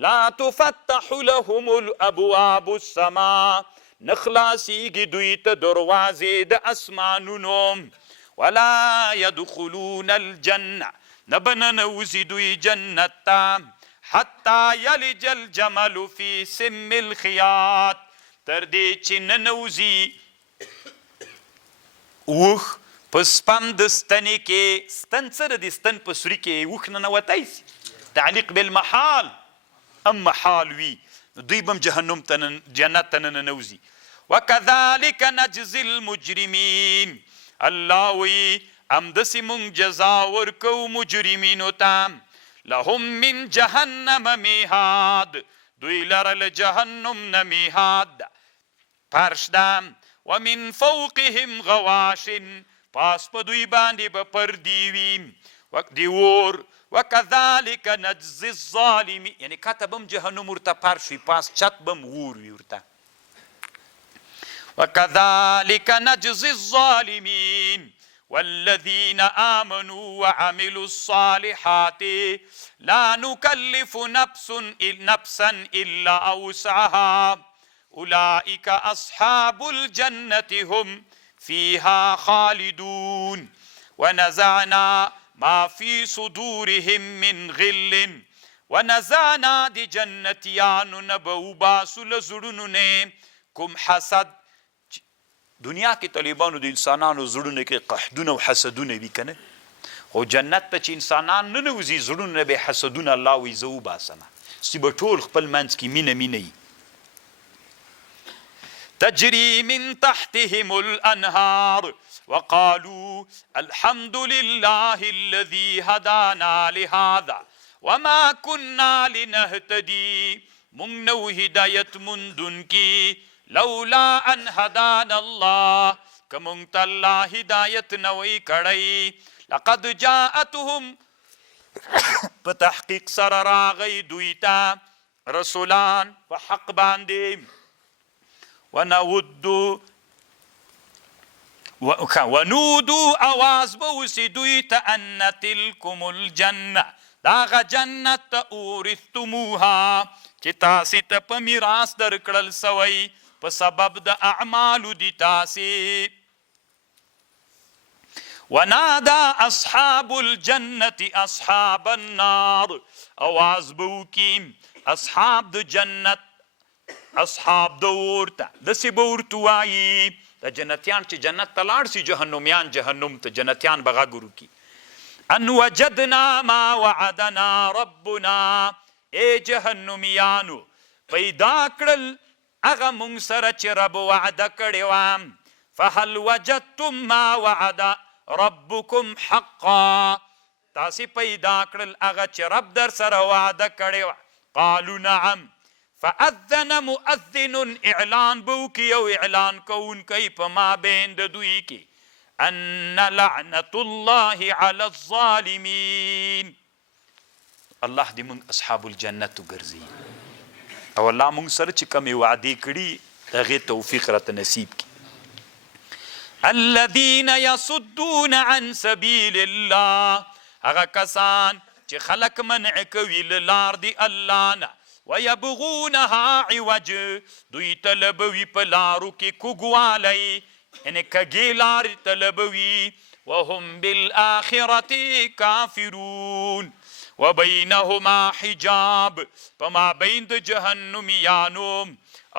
لا تفتح لهم الابواب السما نخلاصیږي دوی ته دروازې د اسمانونو ولا يدخلون الجنه نه به ننوځي دوی جنت ته حتی یلج الجمل فی سم الخیاط تر دې چې ننوځي اوښ په سپم د ستنې کې ستن سره د ستن په سوري کې اوښ ننوتی سي تعلیق بالمحال ام محال وي دوی به هم جهنم ته جنت ته ننوځي وکذلک نجزي المجرمین الله وی همداسې مونږ جزا ورکوو مجرمینو ته لهم من جهنم میهاد دوی لره له جهنم نه میهاد فرش ده ومن فوقهم غواش پاس په دوی باندې به پردې وي د اور وکذلک نجزي الظالمین یعنې کته به هم جهنم ورته فرش وي پاس چت به هم اور وي ورته وكذلك نجزي الظالمين والذين آمنوا وعملوا الصالحات لا نكلف نفسا إلا أوسعها أولئك أصحاب الجنة هم فيها خالدون ونزعنا ما في صدورهم من غل ونزعنا دي جنتيانو نبو باسو لزرونو نه كم حسد دنیا کې طالبانو د انسانانو زړونه کې قحدونه او حسدونه وي کنه خو جنت ته چې انسانان نه نوځي زړونه به حسدونه الله وي زه وباسمه چې به ټول خپل منځ کې مینه مینه وي تجري من تحتهم الأنهار وقالوا الحمد لله الذي هدانا لهذا وما كنا لنهتدي مونږ نو هدایت موندونکي لولا ان هدانا الله که مونږ ته الله هدایت نه وی کړی لقد جاءتهم په تحقیق سره راغی دوی ته رسولان په حق باندې ونودو آواز به وسي دوی ته ان تلکم الجنه داغه جنت اورثتموها چې تاسې ته په میراث درکړل سوی په سبب د اعمالو دي تاسې ونادى اصحاب الجنة اصحاب النار آواز به وکي اصحاب د جنت اصحاب د اور ته داسې به ورته وایي د جنتیان چې جنت ته لاړ سي جهنمیان جهنم ته جنتیان به غږ وکړي ان وجدنا ما وعدنا ربنا ای جهنمیانو پیدا کړل هغه مونږ سره چې رب وعده کړې وه فهل وجدتم ما وعد ربکم حقا تاسې پیدا کړل هغه چې رب در سره وعده کړې وه قالو نعم فاذن مؤذن اعلان به وکړي یو اعلان کوونکی په مابین د دوی کې ان لعنة الله على الظالمین الله دې موږ اصحاب الجنت وګرځي او الله موږ سره چې کومې وعدې کړي هغې توفیق راته نصیب کړي الذين يصدون عن سبيل الله هغه کسان چې خلق منع کوي له لار د الله نه ويبغونها عوج دوی طلبوي په لارو کې کوږوالی یعنې کږې لارې طلبوي وهم بالآخرة کافرون وبینهما حجاب په مابین د جهنمیانو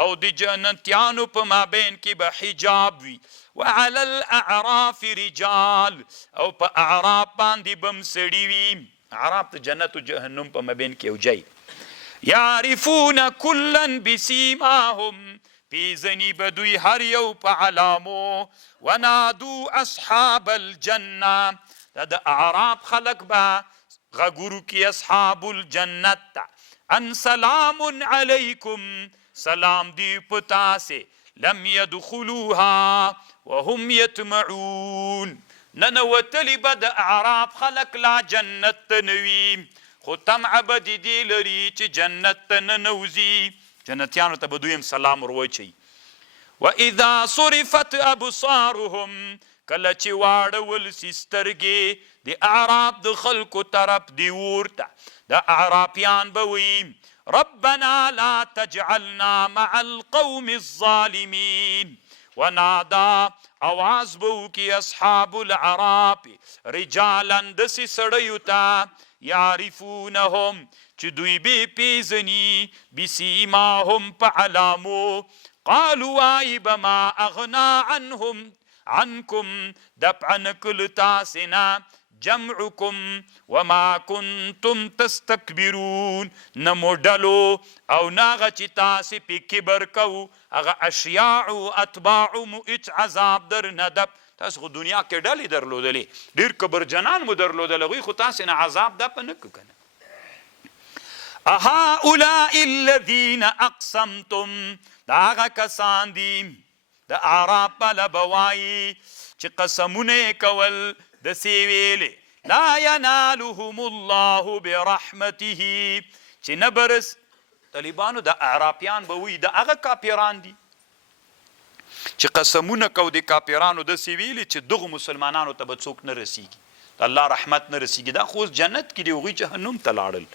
او د جنتیانو په مابین کې به حجاب وي وعلى الاعراف رجال او په اعراف باندې بم سړي وي اعراف د جنت او جهنم په مابین کې یو ځای یعرفون کلا بسیماهم پیژني به دوی هر یو په علامو ونادو اصحاب الجنه د اعراف خلق به غږ وکړي اصحاب الجنت ته ان سلام علیکم سلام دی په تاسې لم يدخلوها وهم يطمعون ننوتلی به د اعراف خلق لا جنت ته نه وي خو طمع به د دې لري چې جنت ته ننوځي جنتیانو ته به دویم سلام ورواچوي واذا صرفت ابصارهم کله چې واړول سي سترګې د اعراف د خلکو طرف دی ورته د اعرافیان به وي ربنا لا تجعلنا مع القوم الظالمين ونادى آواز به وکړي اصحاب الاعراف رجالا داسې سړیو ته یعرفونهم چې دوی به پیژني بسیماهم په علامو قالوا وایي به ما اغنا عنکم دفع نه کړل تاسې نه جمعكم وما كنتم تستكبرون نمو ډلو او ناغه چې تاسې پې کبر کوو هغه اشیاع او اتباع مو هېڅ عذاب در نه دب تاسو خو دنیا کې ډلې درلودلې ډېر کبرجنان مو درلودل هغوی خو تاسې نه عذاب دپه نه کړو که نه هؤلاء الذین اقسمتم دا هغه کسان دي د اعراف بله به وایي چې قسمونه یې کول دسې ویلې لا ینالهم الله برحمته چې نه برس طالبانو د اعرافیان به وایي د هغه کافران دي چې قسمونه کو د کافرانو دسې ویلې چې دغو مسلمانانو ته به څوک نه رسیږي د الله رحمت نه رسیږي دا خو اوس جنت کې دي هغوی جهنم ته لاړل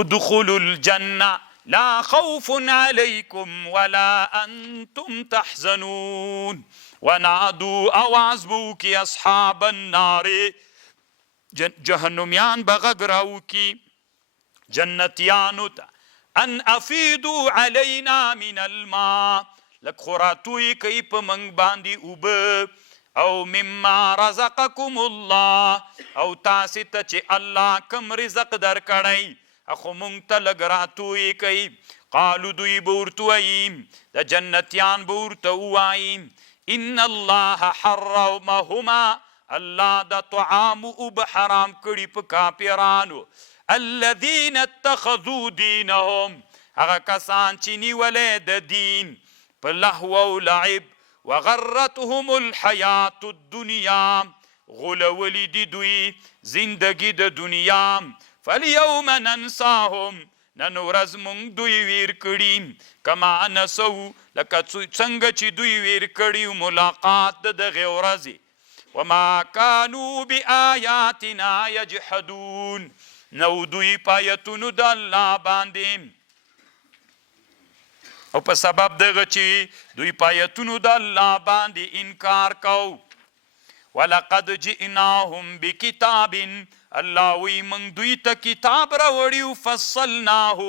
ادخلوا الجنه لا خوف عليكم ولا انتم تحزنون ونادوا آواز به وکړي اصحاب النار جهنمیان به غږ راوکړي جنتیانو ته ان افیدوا علینا من الماء لږ خو راتوی کوي په موږ باندې اوبه او مما رزقکم الله او تاسې ته چې الله کم رزق درکړی اخو مونږ ته لږ راتوی کوي قالو دوی به ورته وایي د جنتیان به ورته ووایي ان الله حرمهما الله د طعام اوبه حرام کړي په کافرانو الذین اتخذوا دینهم هغه کسان چې نیولې د دین په لهو او لعب وغرتهم الحیات الدنیا غولولی دی دوی زندگی د دنیا فالیوم ننساهم نن ورځ مونږ دوی ویر کړي کما نسو لکه څنګه چې دوی ویر کړي ملاقات د دغې ورځې وما كانوا بآیاتنا یجحدون نو دوی په آیتونو د الله باندې او په سبب دغه چې دوی په آیتونو د الله باندې انکار کو ولقد جئناهم بکتاب الله وی من دوی ته کتاب راوړیو فصلناه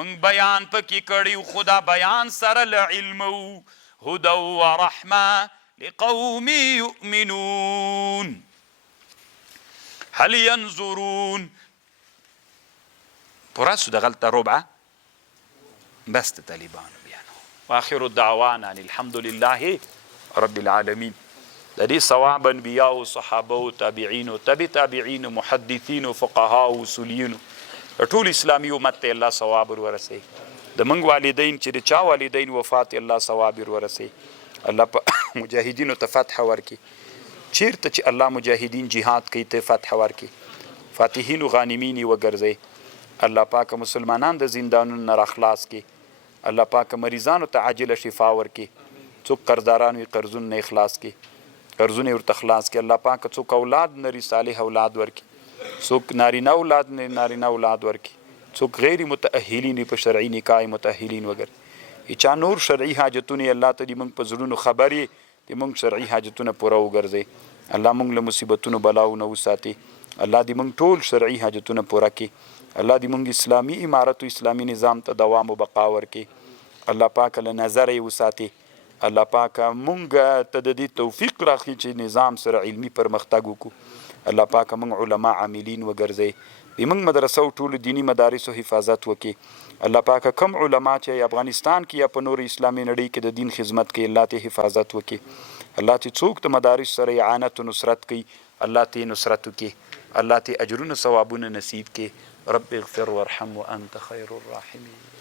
من بیان پکې کړیو خدا بیان سره العلم هدى ورحمه لقوم يؤمنون هل ينظرون پراسو د غلطه ربعه بس د طالبانو بیانو واخر الدعوانا الحمد لله رب العالمین د دې ثواب انبیاء او صحابه او تابعین او تبع تابعین محدثین او فقها او اصولیین ټول اسلامي امت ته الله ثواب ورسي د منګ والدین چې د چا والدین وفات الله ثواب ورسي الله په مجاهدینو ته فتح ورکي چیرته چې الله مجاهدین جهاد کوي ته فتح ورکي فاتحین او غانمین وګرځي الله پاک مسلمانان د زندانونو نه راخلاص کړي الله پاک مریضانو ته عاجله شفا ورکړي څوک قرضداران وي قرضونه نه اخلاص کړي قرضونه ورته خلاص کړي الله پاک څوک اولاد نری صالح اولاد ورکړي څوک نارینه اولاد نه نارینه اولاد ورکړي څوک غیر متأهلین په شرعي نکاح متأهلین وګرځي چا نور شرعي حاجتونه الله ته دې موږ په زړونو خبرې دې موږ شرعي حاجتونه پوره وګرځي الله موږ له مصیبتونو بلاو نه وساتي الله دې موږ ټول شرعي حاجتونه پوره کړي الله دې موږ اسلامي امارت او اسلامي نظام ته دوام او بقا ورکړي الله پاک له نظر یې وساتي الله پاک موږ ته د دې توفیق راکړي چې نظام سره علمي پرمختګ وکړو الله پاک موږ علما عاملین وګرځي د موږ مدرسو ټول دینی مدارسو حفاظت وکړي الله پاک کم علما چې افغانستان کې یا په نور اسلامي نړۍ کې د دین خدمت کوي الله ته حفاظت وکړي الله چې څوک د مدارس سره اعانت او نصرت کوي الله ته نصرت وکړي الله ته اجرونه ثوابونه نصیب کړي رب اغفر وارحم وانت خیر الراحمین